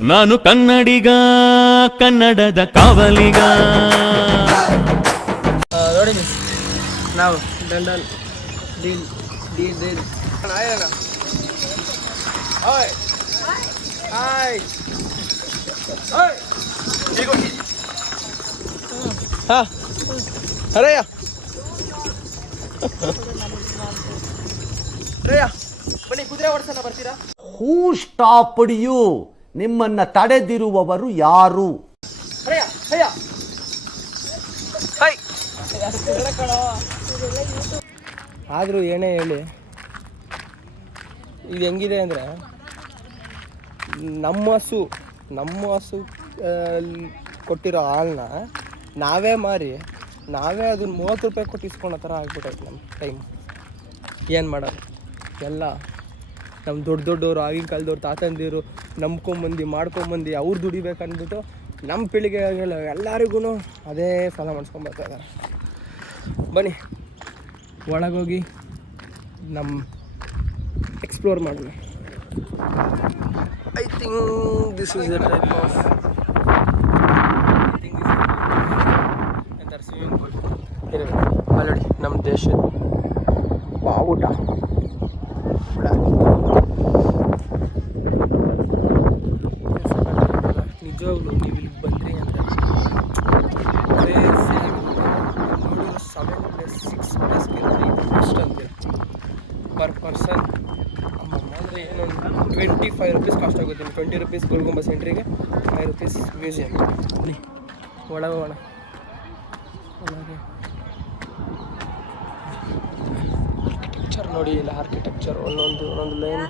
ನಾನು ಕನ್ನಡಿಗ, ಕನ್ನಡದ ಕಾವಲಿಗ. ನೋಡಿ ನಾವು ಡಂಡನ್ ಡೀಲ್ ಡೀಲ್ ಡೀಲ್ ಆಯ್ನ ಹಾಯ್ ಹಾಯ್ ಹಾಯ್ ಹಾ ಅರೆಯ ಅರೆಯ ಬನ್ನಿ ಕುದುರೆ ಓಡಿಸೋಣ, ಬರ್ತೀರಾ? Who stopped you? ನಿಮ್ಮನ್ನ ತಡೆದಿರುವವರು ಯಾರು? ಅರೆಯ ಅಯ್ಯ ಹಾಯ್. ಆದರೂ ಏನೇ ಹೇಳಿ, ಇದು ಹೆಂಗಿದೆ ಅಂದರೆ, ನಮ್ಮ ಹಸು ಕೊಟ್ಟಿರೋ ಹಾಲನ್ನ ನಾವೇ ಮಾರಿ ನಾವೇ ಅದನ್ನ 30 ರೂಪಾಯಿ ಕೊಟ್ಟು ಇಸ್ಕೊಳೋ ಥರ ಆಗ್ಬಿಟ್ಟೈತೆ ನಮ್ಮ ಟೈಮ್. ಏನು ಮಾಡೋದು? ಎಲ್ಲ ನಮ್ಮ ದೊಡ್ಡವರು ಆಗಿನ ಕಾಲದವ್ರು ತಾತಂದಿರು ಮಾಡ್ಕೊಂಬಂದು ಅವ್ರು ದುಡಿಬೇಕಂದ್ಬಿಟ್ಟು ನಮ್ಮ ಪೀಳಿಗೆ ಎಲ್ಲರಿಗೂ ಅದೇ ಸಾಲ ಮಾಡಿಸ್ಕೊಂಬರ್ತಾ ಇದ್ದಾರೆ. ಬನ್ನಿ ಒಳಗೋಗಿ ನಮ್ಮ ಎಕ್ಸ್ಪ್ಲೋರ್ ಮಾಡೋಣ. I think this is the type of swimming pool already ನಮ್ಮ ದೇಶದ ಬಾವುಟ. ನಿಜವಾಗ್ಲೂ ನೀವು ಇಲ್ಲಿಗೆ ಬಂದ್ರಿ ಅಂದರೆ ಕ್ರೇಜಿ ನೋಡಿರೋ 7+6+3 ಅಷ್ಟಂತೆ ಪರ್ ಪರ್ಸನ್. ಅಂದರೆ ಏನೊಂದು 25 ರೂಪೀಸ್ ಕಾಸ್ಟ್ ಆಗುತ್ತೆ. 20 ರೂಪೀಸ್ ಗೋಲ್ಗುಂಬಸ್ ಎಂಟ್ರಿಗೆ, 5 ರೂಪೀಸ್ ಮ್ಯೂಸಿಯಂ. ಬನ್ನಿ ಒಳಗೋಣ. ಒಳಗೆ ಆರ್ಕಿಟೆಕ್ಚರ್ ನೋಡಿ, ಇಲ್ಲ ಆರ್ಕಿಟೆಕ್ಚರ್ ಒಂದೊಂದು ಲೈನ್.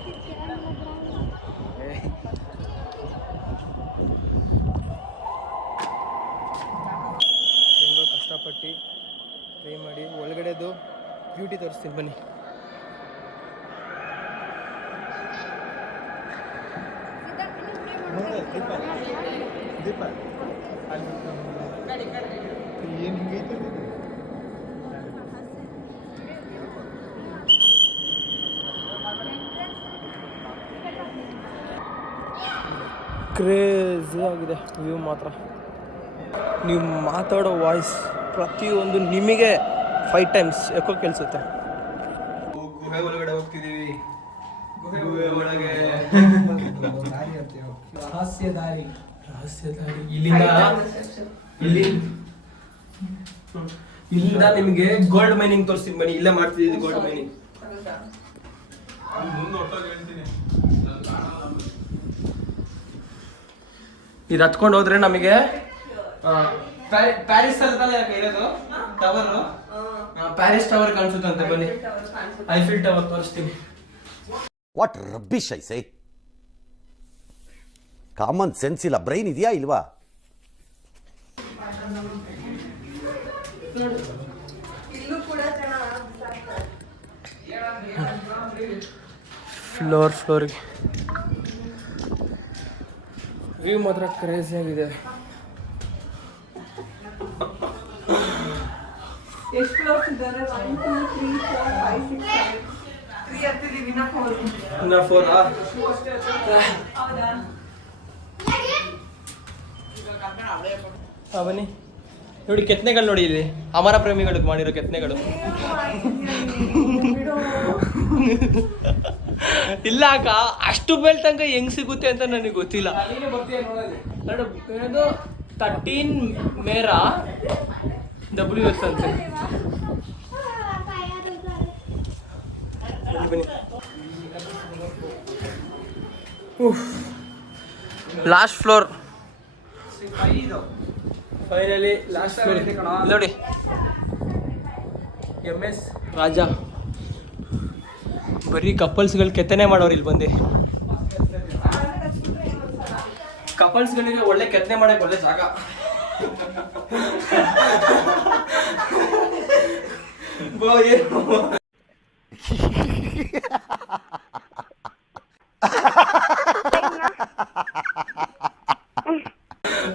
ಹೆಂಗೋ ಕಷ್ಟಪಟ್ಟು ಟ್ರೈ ಮಾಡಿ ಒಳಗಡೆದು ಬ್ಯೂಟಿ ತೋರಿಸ್ತೀನಿ ಬನ್ನಿ. ಕ್ರೇಜಿ ಆಗಿದೆ ವ್ಯೂ ಮಾತ್ರ. ನೀವು ಮಾತಾಡೋ ವಾಯ್ಸ್ ಪ್ರತಿಯೊಂದು ನಿಮಗೆ 5 ಟೈಮ್ಸ್ ಎಕೋ ಕೇಳಿಸುತ್ತೆ. ಗುಹೆ ಒಳಗಡೆ ಹೋಗ್ತಿದ್ದೀವಿ. ಗುಹೆ ಒಳಗೆ ರಹಸ್ಯ ದಾರಿ. ಇಲ್ಲಿಂದ ನಿಮಗೆ ಗೋಲ್ಡ್ ಮೈನಿಂಗ್ ತೋರಿಸ್ತೀನಿ ಬನ್ನಿ. ಇಲ್ಲೇ ಮಾಡ್ತಿದ್ದೀವಿ ಗೋಲ್ಡ್ ಮೈನಿಂಗ್. ಇದು ಹತ್ಕೊಂಡು ಹೋದ್ರೆ ನಮಗೆ ಪ್ಯಾರಿಸ್ ಅಲ್ಲಿ ಇರೋದು ಟವರ್, ಪ್ಯಾರಿಸ್ ಟವರ್ ಕಾಣಿಸುತ್ತಂತೆ. ಬನ್ನಿ ಐಫಿಲ್ ಟವರ್ ತೋರಿಸ್ತೀನಿ. What rubbish I say. Common sense ಇಲ್ಲ, ಬ್ರೈನ್ ಇದೆಯಾ ಇಲ್ವಾ? ಫ್ಲೋರ್ಗೆ ವ್ಯೂ ಮಾತ್ರ ಕ್ರೇಜಿ ಆಗಿದೆ. ಬನ್ನಿ ನೋಡಿ ಕೆತ್ತನೆಗಳು ನೋಡಿ, ಇಲ್ಲಿ ಅಮರ ಪ್ರೇಮಿಗಳಿಗೆ ಮಾಡಿರೋ ಕೆತ್ತನೆಗಳು. ಇಲ್ಲ ಅಕ್ಕ, ಅಷ್ಟು ಬೇಲ್ ತನಕ ಹೆಂಗ್ ಸಿಗುತ್ತೆ ಅಂತ ನನಗೆ ಗೊತ್ತಿಲ್ಲ. 13 ಮೇರಾ WS ಅಂತೆ. Last floor, finally last floor ನೋಡಿ. MS ರಾಜಾ. ಬರೀ ಕಪಲ್ಸ್ಗಳು ಕೆತ್ತನೆ ಮಾಡೋರು ಇಲ್ಲಿ ಬಂದು. ಕಪಲ್ಸ್ಗಳಿಗೆ ಒಳ್ಳೆ ಕೆತ್ತನೆ ಮಾಡಕ್ಕೆ ಒಳ್ಳೆ ಜಾಗ.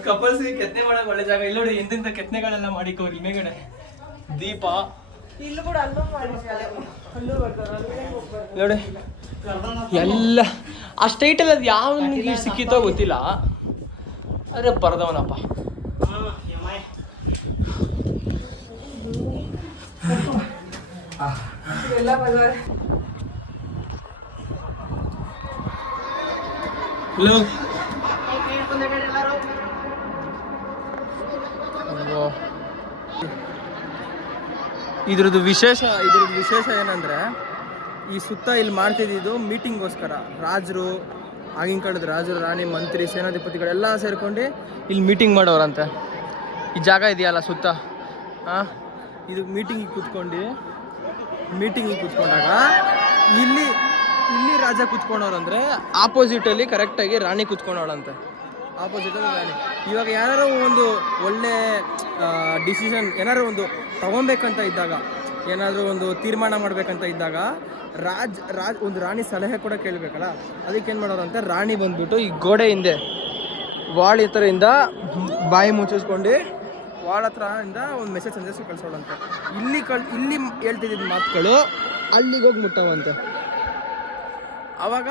ಕಪಲ್ಸ್ಗೆ ಕೆತ್ತನೆ ಮಾಡಕ್ಕೆ ಒಳ್ಳೆ ಜಾಗ. ಇಲ್ಲಿ ನೋಡಿ ಎಂತೆಂಥ ಕೆತ್ತನೆಗಳೆಲ್ಲ ಮಾಡಿಕೋರಿ. ಮೇಗಡೆ ದೀಪ ನೋಡಿ ಎಲ್ಲ ಆ ಸ್ಟೈಟಲ್ಲಿ ಅದು ಯಾವ ನಿನಗೆ ಸಿಕ್ಕಿತ್ತೋ ಗೊತ್ತಿಲ್ಲ, ಅರೆ ಬರ್ದವನಪ್ಪ. ಹಲೋ ಇದ್ರದ್ದು ವಿಶೇಷ ಏನಂದ್ರೆ ಈ ಸುತ್ತ ಇಲ್ಲಿ ಮಾಡ್ತಿದ್ದು ಮೀಟಿಂಗ್ಗೋಸ್ಕರ. ರಾಜರು, ಆಗಿನ ಕಾಲದ ರಾಜರು, ರಾಣಿ, ಮಂತ್ರಿ, ಸೇನಾಧಿಪತಿಗಳೆಲ್ಲ ಸೇರ್ಕೊಂಡು ಇಲ್ಲಿ ಮೀಟಿಂಗ್ ಮಾಡೋರಂತೆ. ಈ ಜಾಗ ಇದೆಯಲ್ಲ ಸುತ್ತ, ಇದು ಮೀಟಿಂಗಿಗೆ ಕೂತ್ಕೊಂಡಾಗ ಇಲ್ಲಿ ರಾಜ ಕೂತ್ಕೊಂಡವ್ರಂದ್ರೆ ಆಪೋಸಿಟಲ್ಲಿ ಕರೆಕ್ಟಾಗಿ ರಾಣಿ ಕೂತ್ಕೊಂಡವಳಂತೆ. ಆಪೋಸಿಟಲ್ಲಿ ರಾಣಿ. ಇವಾಗ ಯಾರು ಒಂದು ಒಳ್ಳೆ ಡಿಸಿಷನ್ ಏನಾದ್ರು ಒಂದು ತಗೊಬೇಕಂತ ಇದ್ದಾಗ, ಏನಾದರೂ ಒಂದು ತೀರ್ಮಾನ ಮಾಡಬೇಕಂತ ಇದ್ದಾಗ ಒಂದು ರಾಣಿ ಸಲಹೆ ಕೂಡ ಕೇಳಬೇಕಲ್ಲ, ಅದಕ್ಕೆ ಏನು ಮಾಡೋರಂತೆ, ರಾಣಿ ಬಂದ್ಬಿಟ್ಟು ಈ ಗೋಡೆ ಹಿಂದೆ ವಾಲ್ ಹತ್ರದಿಂದ ಬಾಯಿ ಮುಚ್ಚಿಸ್ಕೊಂಡು ವಾಲ್ ಹತ್ರದಿಂದ ಒಂದು ಸಂದೇಶ ಕಳಿಸೋಳಂತೆ. ಇಲ್ಲಿ ಹೇಳ್ತಿದ್ದ ಮಾತುಗಳು ಅಲ್ಲಿಗೆ ಹೋಗಿ ಮುಟ್ಟವಂತೆ. ಆವಾಗ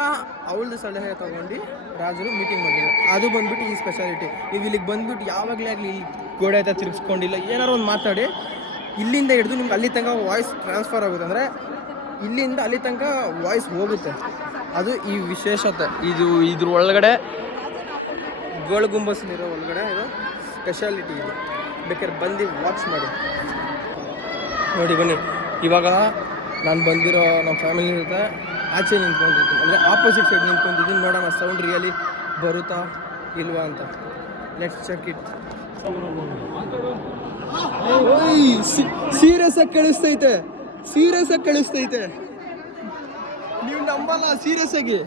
ಅವಳದು ಸಲಹೆ ತೊಗೊಂಡು ರಾಜರು ಮೀಟಿಂಗ್ ಮಾಡಿದ್ರು. ಅದು ಬಂದ್ಬಿಟ್ಟು ಈ ಸ್ಪೆಷಾಲಿಟಿ. ನೀವು ಇಲ್ಲಿಗೆ ಬಂದ್ಬಿಟ್ಟು ಯಾವಾಗಲೇ ಆಗಲಿ ಇಲ್ಲಿ ಗೋಡೆ ಹತ್ರ ತಿರುಗಿಸ್ಕೊಂಡಿಲ್ಲ, ಏನಾರು ಒಂದು ಮಾತಾಡಿ ಇಲ್ಲಿಂದ ಹಿಡಿದು ನಿಮ್ಗೆ ಅಲ್ಲಿ ತನಕ ವಾಯ್ಸ್ ಟ್ರಾನ್ಸ್ಫರ್ ಆಗುತ್ತೆ. ಅಂದರೆ ಇಲ್ಲಿಂದ ಅಲ್ಲಿ ತನಕ ವಾಯ್ಸ್ ಹೋಗುತ್ತೆ. ಅದು ಈ ವಿಶೇಷತೆ. ಇದ್ರ ಒಳಗಡೆ ಗೋಳು ಗುಂಬಸ್ನಿರೋ ಒಳಗಡೆ ಇದು ಸ್ಪೆಷಾಲಿಟಿ. ಇದು ಬೇಕಾದ್ರೆ ಬಂದು ವಾಚ್ ಮಾಡಿ ನೋಡಿ. ಬನ್ನಿ, ಇವಾಗ ನಾನು ಬಂದಿರೋ ನಮ್ಮ ಫ್ಯಾಮಿಲಿ ಜೊತೆ ಆಚೆ ನಿಂತ್ಕೊಂಡಿದ್ದೀನಿ, ಅಂದರೆ ಆಪೋಸಿಟ್ ಸೈಡ್ ನಿಂತ್ಕೊಂಡಿದ್ದೀನಿ. ನೋಡೋಣ ಸೌಂಡ್ ರಿಯಲಿ ಬರುತ್ತಾ ಇಲ್ವಾ ಅಂತ. Let's check it. ಸೀರಿಯಸ್ ಆಗಿ ಕೇಳಿಸ್ತೈತೆ. ನೀವು ನಂಬಲ್ಲ, ಸೀರಿಯಸ್ ಆಗಿ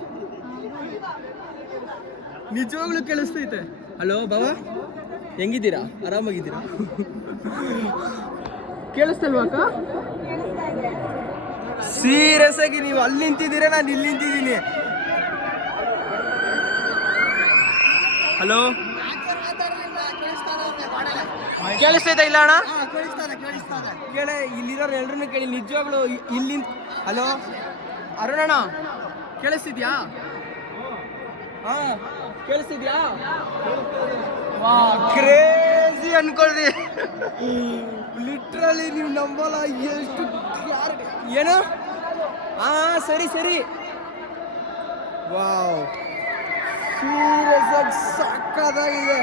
ನಿಜವಾಗ್ಲೂ ಕೇಳಿಸ್ತೈತೆ. ಹಲೋ ಬಾಬಾ, ಹೆಂಗಿದ್ದೀರಾ? ಆರಾಮಾಗಿದ್ದೀರಾ? ಕೇಳಿಸ್ತಲ್ವಾ ಅಕ್ಕ? ಸೀರಿಯಸ್ ಆಗಿ ನೀವು ಅಲ್ಲಿ ನಿಂತಿದ್ದೀರಾ, ನಾನು ಇಲ್ಲಿ ನಿಂತಿದ್ದೀನಿ. ಹಲೋ, ಕೇಳಿಸ್ತೈತಾ ಇಲ್ಲ ಅಣ್ಣ? ಕೇಳಿ, ಇಲ್ಲಿರೋರು ಎಲ್ರನ್ನೂ ಕೇಳಿ. ನಿಜವಾಗ್ಲು ಇಲ್ಲಿ. ಹಲೋ ಅರುಣಣ್ಣ, ಕೇಳಿಸ್ತಿದ್ಯಾ? ಕೇಳಿಸ್ತಿದ್ಯಾ? ಕ್ರೇಜಿ ಅನ್ಕೊಳ್ರಿ. ಲಿಟ್ರಲಿ ನೀವು ನಂಬಲ್ಲ ಎಷ್ಟು ಕ್ಲಾರಿಟಿ. ಏನು? ಸರಿ. ವಾವ್, ಸೀರಿಯಸ್ ಆಗಿ ಸಕ್ಕತ್ತಾಗಿದೆ.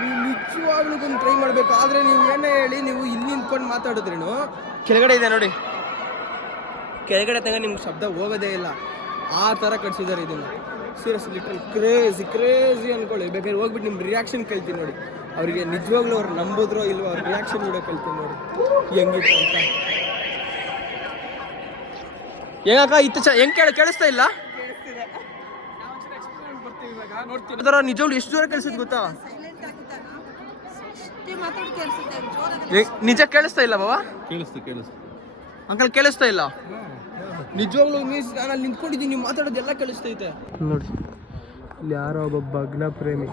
ನೀವು ನಿಜವಾಗ್ಲೂ ಒಂದು ಟ್ರೈ ಮಾಡಬೇಕು. ಆದರೆ ನೀವು ಏನೇ ಹೇಳಿ, ನೀವು ಇಲ್ಲಿ ನಿಂತ್ಕೊಂಡು ಮಾತಾಡಿದ್ರೇನು ಕೆಳಗಡೆ ಇದೆ ನೋಡಿ, ಕೆಳಗಡೆ ತನಕ ನಿಮ್ಗೆ ಶಬ್ದ ಹೋಗೋದೇ ಇಲ್ಲ. ಆ ಥರ ಕಟ್ಸಿದ್ದಾರೆ ಇದನ್ನು. ಸೀರಿಯಸ್, ಲಿಟ್ರಲ್ ಕ್ರೇಜಿ ಅನ್ಕೊಳ್ಳಿ. ಬೇಕಾದ್ರೆ ಹೋಗ್ಬಿಟ್ಟು ನಿಮ್ಮ ರಿಯಾಕ್ಷನ್ ಕೇಳ್ತೀನಿ ನೋಡಿ. ಅವರಿಗೆ ನಿಜವಾಗ್ಲೂ ಅವ್ರು ನಂಬುದ್ರೋ ಇಲ್ವೋ ಅವ್ರ ರಿಯಾಕ್ಷನ್ ಕೂಡ ಕಲ್ತೀನಿ ನೋಡಿ ಹೆಂಗಿತ್ತು ಅಂತ. ಹೆಂಗಕ್ಕ ಇತ್ತು ಹೆಂಗೆ ಕೇಳಿಸ್ತಾ ಇಲ್ಲ? ನಿಜವಾಗ್ಲು ಎಷ್ಟು ಜೋರ ಕೇಳಿಸಿದ್ ಗೊತ್ತಾ? ನಿಜ ಕೇಳಿಸ್ತಾ ಇಲ್ಲ ಬಾಬಾ? ಕೇಳಿಸ್ತು ಅಂಕಲ್, ಕೇಳಿಸ್ತಾ ಇಲ್ಲ ನಿಜವಾಗ್ಲೂ. ನಾನು ಅಲ್ಲಿ ನಿಂತ್ಕೊಂಡಿದ್ದೀನಿ, ನೀವು ಮಾತಾಡೋದು ಎಲ್ಲ ಕೇಳಿಸ್ತೈತೆ ನೋಡಿ. ಇಲ್ಲಿ ಯಾರೋ ಒಬ್ಬ ಭಗ್ನ ಪ್ರೇಮಿ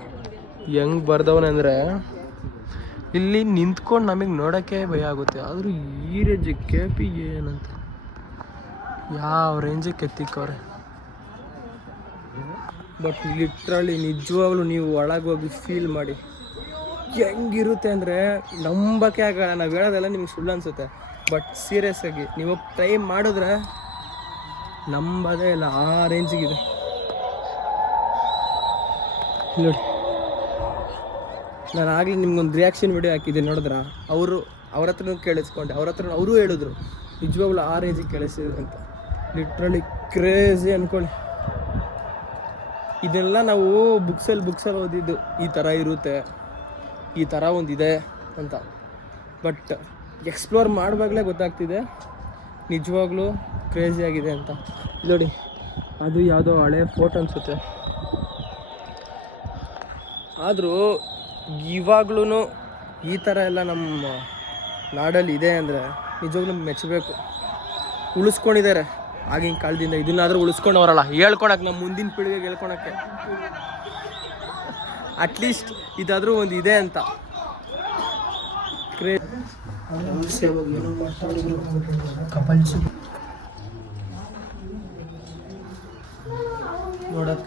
ಹೆಂಗ್ ಬರ್ದವನಂದ್ರೆ, ಇಲ್ಲಿ ನಿಂತ್ಕೊಂಡು ನಮಗೆ ನೋಡೋಕ್ಕೆ ಭಯ ಆಗುತ್ತೆ. ಆದರೂ ಈ ರೇಂಜಿಗೆ KP ಏನಂತ ಯಾವ ರೇಂಜಿಗೆ ಕೆತ್ತಿಕ್ಕವ್ರೆ. ಬಟ್ ಲಿಟ್ರಲಿ ನಿಜವಾಗ್ಲೂ ನೀವು ಒಳಗೋಗಿ ಫೀಲ್ ಮಾಡಿ ಹೆಂಗಿರುತ್ತೆ ಅಂದರೆ ನಂಬಕ್ಕೆ ಆಗಲ್ಲ. ನಾವು ಹೇಳೋದೆಲ್ಲ ನಿಮ್ಗೆ ಸುಳ್ಳು ಅನಿಸುತ್ತೆ, ಬಟ್ ಸೀರಿಯಸ್ ಆಗಿ ನೀವು ಟ್ರೈ ಮಾಡಿದ್ರೆ ನಂಬೋದೇ ಇಲ್ಲ. ಆ ರೇಂಜಿಗಿದೆ ನೋಡಿ. ನಾನು ಆಗಲಿ ನಿಮ್ಗೊಂದು ರಿಯಾಕ್ಷನ್ ವಿಡಿಯೋ ಹಾಕಿದ್ದೆ, ನೋಡಿದ್ರ? ಅವ್ರ ಹತ್ರನೂ ಕೇಳಿಸ್ಕೊಂಡೆ, ಅವರು ಹೇಳಿದ್ರು ನಿಜವಾಗ್ಲೂ ಆ ರೇಂಜಿಗೆ ಕೇಳಿಸಿದ್ರು ಅಂತ. ಲಿಟ್ರಲಿ ಕ್ರೇಜಿ ಅಂದ್ಕೊಳ್ಳಿ. ಇದೆಲ್ಲ ನಾವು ಬುಕ್ಸಲ್ಲಿ ಓದಿದ್ದು, ಈ ಥರ ಇರುತ್ತೆ, ಈ ಥರ ಒಂದಿದೆ ಅಂತ. ಬಟ್ ಎಕ್ಸ್ಪ್ಲೋರ್ ಮಾಡುವಾಗಲೇ ಗೊತ್ತಾಗ್ತಿದೆ ನಿಜವಾಗ್ಲೂ ಕ್ರೇಜಿ ಆಗಿದೆ ಅಂತ. ನೋಡಿ, ಅದು ಯಾವುದೋ ಹಳೆ ಫೋಟೋ ಅನಿಸುತ್ತೆ. ಆದರೂ ಇವಾಗ್ಲೂ ಈ ಥರ ಎಲ್ಲ ನಮ್ಮ ನಾಡಲ್ಲಿ ಇದೆ ಅಂದರೆ ನಿಜವಾಗ್ಲೂ ಮೆಚ್ಚಬೇಕು. ಉಳಿಸ್ಕೊಂಡಿದ್ದಾರೆ ಆಗಿನ ಕಾಲದಿಂದ. ಇದನ್ನಾದರೂ ಉಳಿಸ್ಕೊಂಡವರಲ್ಲ, ಹೇಳ್ಕೊಳಕ್ಕೆ, ನಮ್ಮ ಮುಂದಿನ ಪೀಳಿಗೆಗೆ ಹೇಳ್ಕೊಳಕ್ಕೆ ಅಟ್ಲೀಸ್ಟ್ ಇದಾದರೂ ಒಂದು ಇದೆ ಅಂತ.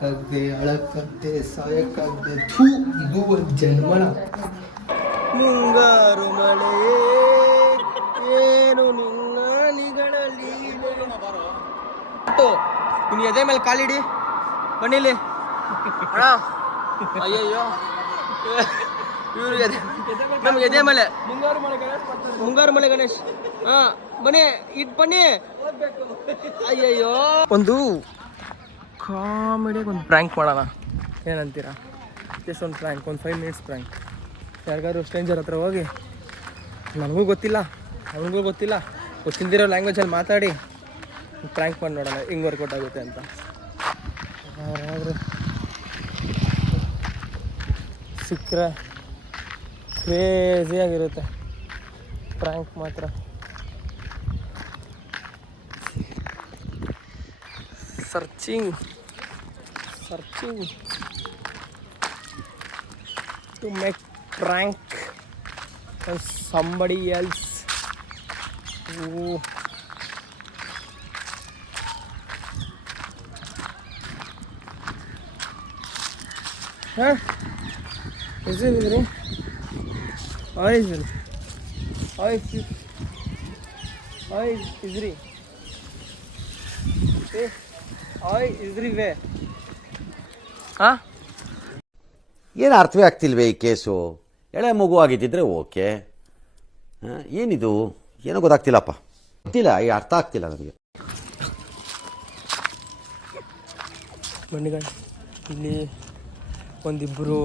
ಸಾಯಕ್ಕಾಗದೆ ಅಳಕ್ಕಾಗದೆ ಸಾಯಕ್ಕಾಗದೆ ಥೂ ಇದು ಒಂದು ಜನ್ಮನ. ಮುಂಗಾರು ಮಳೆ ಏನು ನಿನ್ನಾಲಿಗಳಲ್ಲಿ ನೀನು ಎದೆ ಮೇಲೆ ಕಾಲಿಡಿ ಬನ್ನಿಲಿ ಅಣ್ಣ. ಅಯ್ಯಯ್ಯೋ ಇವ್ರು ನಮ್ಗೆ ಎದೆ ಮೇಲೆ ಮುಂಗಾರು ಮಳೆ ಗಣೇಶ್. ಹಾ ಬನ್ನಿ ಇಟ್ ಬನ್ನಿ. ಅಯ್ಯಯ್ಯೋ ಒಂದು ಕಾಮಿಡಿಯಾಗಿ ಒಂದು ಪ್ರ್ಯಾಂಕ್ ಮಾಡೋಣ ಏನಂತೀರಾ? ಜಸ್ಟ್ ಒಂದು ಪ್ರ್ಯಾಂಕ್, ಒಂದು 5 ಮಿನಿಟ್ಸ್ ಪ್ರ್ಯಾಂಕ್. ಯಾರಿಗಾದ್ರು ಸ್ಟ್ರೇಂಜರ್ ಹತ್ರ ಹೋಗಿ ನನಗೂ ಗೊತ್ತಿಲ್ಲ ಅವನಿಗೂ ಗೊತ್ತಿಲ್ಲ ಗೊತ್ತಿಲ್ದಿರೋ ಲ್ಯಾಂಗ್ವೇಜಲ್ಲಿ ಮಾತಾಡಿ ಪ್ರ್ಯಾಂಕ್ ಮಾಡಿ ನೋಡೋಣ ಹಿಂಗೆ ವರ್ಕೌಟ್ ಆಗುತ್ತೆ ಅಂತ. ಯಾರಾದರೂ ಸಿಕ್ಕರೆ ಕ್ರೇಜಿಯಾಗಿರುತ್ತೆ ಪ್ರ್ಯಾಂಕ್ ಮಾತ್ರ. Searching to make prank on somebody else. Ooh. Huh? Is it really? How is it? How is it? How is it? Hey, how is it? Where? Huh? ಏನು ಅರ್ಥವೇ ಆಗ್ತಿಲ್ವೇ ಈ ಕೇಸು? ಎಳೆ ಮಗು ಆಗಿದ್ದಿದ್ರೆ ಓಕೆ, ಏನಿದು ಏನೋ ಗೊತ್ತಾಗ್ತಿಲ್ಲಪ್ಪ, ಗೊತ್ತಿಲ್ಲ, ಈ ಅರ್ಥ ಆಗ್ತಿಲ್ಲ ನನಗೆ. ಬನ್ನಿಗಳು ಇಲ್ಲಿ ಒಂದಿಬ್ಬರು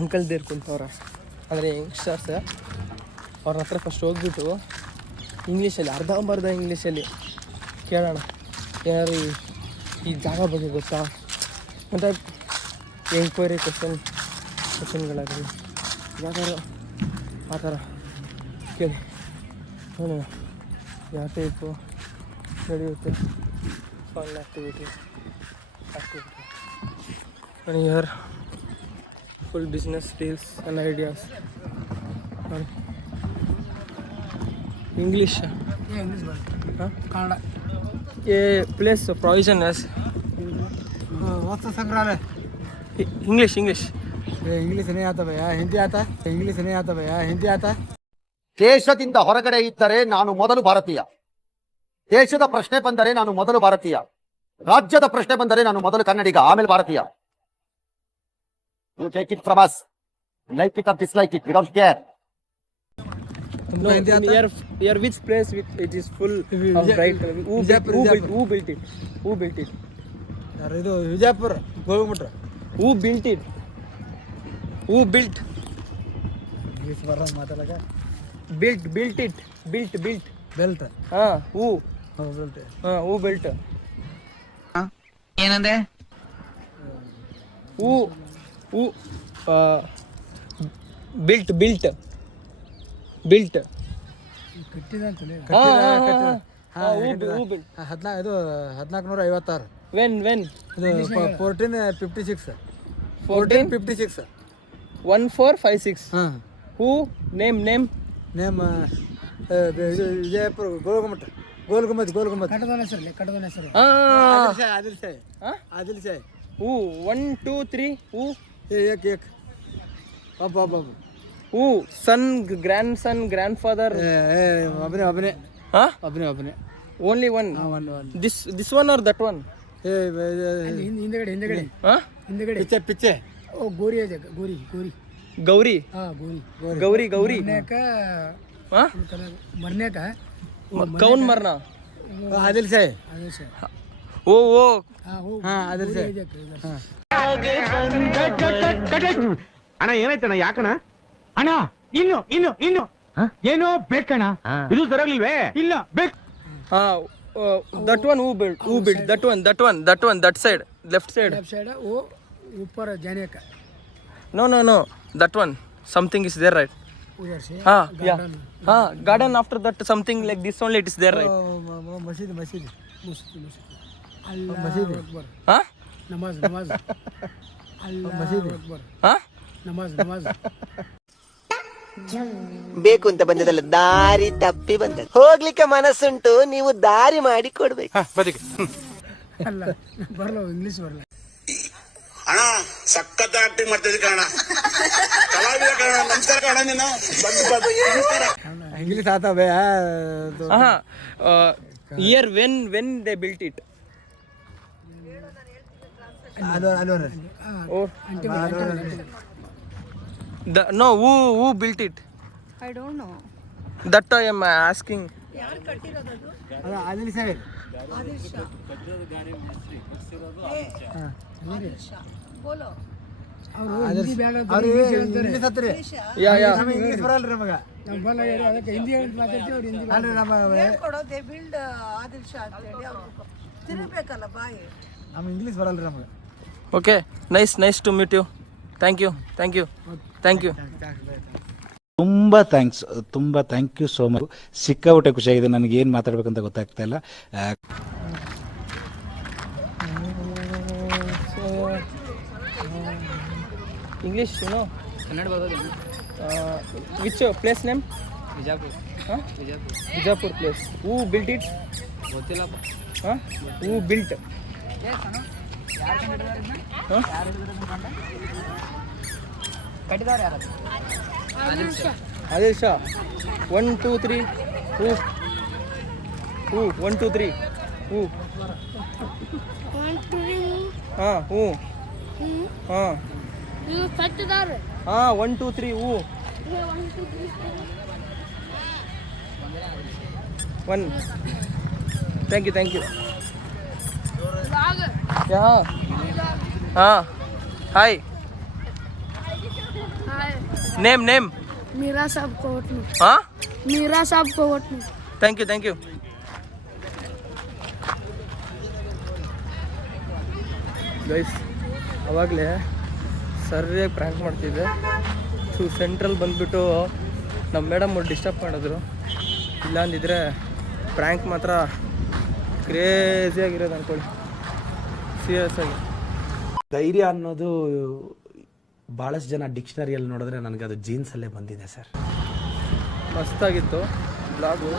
ಅಂಕಲ್ ದೇರ್ ಕುಂತವ್ರ, ಅಂದರೆ ಯಂಗ್ಸ್ಟರ್ಸ್. ಅವ್ರ ಹತ್ರ ಫಸ್ಟ್ ಹೋಗ್ಬಿಟ್ಟು ಇಂಗ್ಲೀಷಲ್ಲಿ ಅರ್ಧಂಬರ್ಧ ಇಂಗ್ಲೀಷಲ್ಲಿ ಕೇಳೋಣ, ಏನಾದ್ರು ಈ ಜಾಗ ಬಗ್ಗೆ ಗೊತ್ತಾ ಅಂತ ಎಂಕ್ವೈರಿ ಕ್ವಶನ್ಗಳಾಗಲಿ ಯಾವ್ದಾರು ಆ ಥರ ಕೇಳಿ ನೋಡೋಣ ಯಾವ ಟೈಪು ನಡೆಯುತ್ತೆ. Fun activity and here full business deals and ideas. English Kannada ये प्लेस प्रोविजन है वस्तु संग्रहालय. इंग्लिश इंग्लिश नहीं आता भैया, हिंदी आता है. इंग्लिश नहीं आता भैया, हिंदी आता है. ದೇಶದಿಂದ ಹೊರಗಡೆ ಇದ್ದರೆ ನಾನು ಮೊದಲು ಭಾರತೀಯ, ದೇಶದ ಪ್ರಶ್ನೆ ಬಂದರೆ ನಾನು ಮೊದಲು ಭಾರತೀಯ, ರಾಜ್ಯದ ಪ್ರಶ್ನೆ ಬಂದರೆ ನಾನು ಮೊದಲು ಕನ್ನಡಿಗ, ಆಮೇಲೆ ಭಾರತೀಯ. You take it from us, like it or dislike it, we don't care. No, here which place it is full of bright color. Who built it? यार ಇದು Vijayapura Gol Gumbaz. Who built it? Who built? English ಬರ ಮಾತಾಡಕ. Built it. Belt. Who? Belt. Who built? ಏನಂದೆ? Who built ಕಟ್ಟಿದ ಅಂತಲೇ. Who built? 1456. When? ಇದು 1456. 1456. 1456. ಹಾಂ. Who? Name. Name Vijayapura ಗೋಲ್ಗುಮತ್. ಕಟ್ಟದನ ಹೆಸರು. Adil Shahi. Who? 1 2 3. Who? एक बाबा. Who? Son, grandson, grandfather. अपने. Huh? अपने. Only one. one. This one or that one? ಹಿಂದಗಡೆ. Huh? ಹಿಂದಗಡೆ. ಪಿಚ್ಚೆ. ಓ ಗೋರಿ ಇದೆ. ಗೋರಿ. Gauri. हाँ गोरी. Gauri. हाँ? मरने का. कौन मरना? आदिल शाही. वो. हाँ आदिल शाही. ಅಣ್ಣ ಏನಾಯ್ತಣ್ಣ? ಯಾಕಣ್ಣ? ಅಣ್ಣ ಇನ್ನು ಏನೋ ಬೇಕಣ್ಣ. ಇದು ಸರಿಯಾಗ್ಲಿಲ್ವೇ? ಇಲ್ಲ ಬೇಕು. That one who built? That one. That side. Left side. वो ऊपर जाने का. No. That one. Something is there, right? उधर से. Yeah. Garden after that something like this only it is there, right? मस्जिद. मस्जिद. Huh? नमाज. मस्जिद. Huh? नमाज. ಬೇಕು ಅಂತ ಬಂದದಲ್ಲ, ದಾರಿ ತಪ್ಪಿ ಬಂದದ್ದು. ಹೋಗ್ಲಿಕ್ಕೆ ಮನಸ್ಸುಂಟು, ನೀವು ದಾರಿ ಮಾಡಿ ಕೊಡ್ಬೇಕು. ಅಲ್ಲ ಬರಲ್ಲ, ಇಂಗ್ಲಿಷ್ ಬರಲ್ಲ. ಸಖತ್ ಆಕ್ಟಿಂಗ್ ಮಾಡ್ತಿದ್ದೆ ಕಣ ಕಲಾವಿದ ಕಣ ನಮಸ್ಕಾರ ಕಣ ನೀನು इंग्लिश आता भैया तो year when they built it. No, who built it? I don't know. That I am asking. Adil साहब बोलो. English हत्रे Yeah. इंग्लिश ಬರಲ್ಲ ನಮಗ ಅದಕ್ಕೆ ಹಿಂದಿ ಮಾತಾಡ್ತೀವಿ ಅವ್ರು ಹಿಂದಿ ಅಲ್ರಿ ನಮಗೆ ಕೊಡೋ ದೇ ಬಿಲ್ಡ್ ಆದಿಲ್ ಶಾ ಅಂತ ಹೇಳಿ ಅವ್ರು ತಿರುಗಬೇಕಲ್ಲ ಬಾಯಿ. ನಮ್ಗೆ ಇಂಗ್ಲಿಷ್ ಬರಲ್ಲ ನಮಗೆ. Okay, nice to meet you. Thank you. ತುಂಬಾ ಥ್ಯಾಂಕ್ ಯು ಸೋ ಮಚ್. ಸಿಕ್ಕಾಪಟ್ಟೆ ಖುಷಿಯಾಗಿದೆ. ನನಗೆ ಏನು ಮಾತಾಡ್ಬೇಕಂತ ಗೊತ್ತಾಗ್ತಾ ಇಲ್ಲ. English, you know? ಕನ್ನಡ ಬರೋದು. Which place name? Vijapur place. Who built it? ಗೊತ್ತಿಲ್ಲಪ್ಪ. Who built? ಕಟ್ಟಿದವ್ರು ಯಾರು? Adil Shah. 1, 2, 3. Who? 1, 2, 3. Who? 1, 2, 3. Who? You ಕಟ್ಟಿದಾರೆ. 1, 2, 3. Who? 1, 2, 3. 1. Thank you. Vlog. Yeah. Hi. Hi. Name. Meera साहब को वोट नहीं. Meera साहब को वोट नहीं. Thank you. ಗೈಸ್, ಅವಾಗಲೇ ಸರಿಯಾಗಿ ಪ್ರ್ಯಾಂಕ್ ಮಾಡ್ತಿದ್ದೆ. ಸೆಂಟ್ರಲ್ ಬಂದುಬಿಟ್ಟು ನಮ್ಮ ಮೇಡಮ್ ಅವ್ರು ಡಿಸ್ಟರ್ಬ್ ಮಾಡಿದ್ರು. ಇಲ್ಲ ಅಂದಿದ್ರೆ ಪ್ರ್ಯಾಂಕ್ ಮಾತ್ರ ಕ್ರೇಜಿಯಾಗಿರೋದು ಅಂದ್ಕೊಳ್ಳಿ, ಸೀರಿಯಸ್ ಆಗಿ. ಧೈರ್ಯ ಅನ್ನೋದು ಭಾಳಷ್ಟು ಜನ ಡಿಕ್ಷನರಿಯಲ್ಲಿ ನೋಡಿದ್ರೆ ನನಗೆ ಅದು ಜೀನ್ಸಲ್ಲೇ ಬಂದಿದೆ ಸರ್. ಮಸ್ತಾಗಿತ್ತು blog.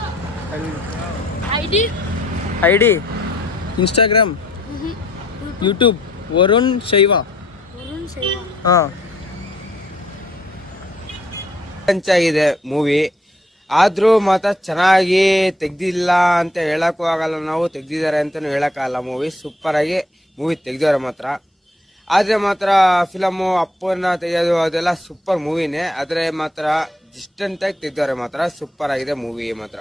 I D Instagram, YouTube Varun Shaiva. ಚೆನ್ನಾಗಿದೆ ಮೂವಿ. ಆದ್ರೂ ಮಾತ್ರ ಚೆನ್ನಾಗಿ ತೆಗ್ದಿಲ್ಲ ಅಂತ ಹೇಳಕ್ಕೂ ಆಗಲ್ಲ, ನಾವು ತೆಗ್ದಿದ್ದಾರೆ ಅಂತಾನು ಹೇಳಕ್ಕಾಗಲ್ಲ. ಮೂವಿ ಸೂಪರ್ ಆಗಿ ಮೂವಿ ತೆಗ್ದವ್ರೆ ಮಾತ್ರ. ಆದ್ರೆ ಮಾತ್ರ ಫಿಲಮು ಅಪ್ಪನ ತೆಗೆಯೋದು ಅದೆಲ್ಲ ಸೂಪರ್ ಮೂವಿನೇ. ಆದ್ರೆ ಮಾತ್ರ ಡಿಸ್ಟೆಂಟ್ ಆಗಿ ತೆಗ್ದವ್ರೆ ಮಾತ್ರ. ಸೂಪರ್ ಆಗಿದೆ ಮೂವಿ ಮಾತ್ರ.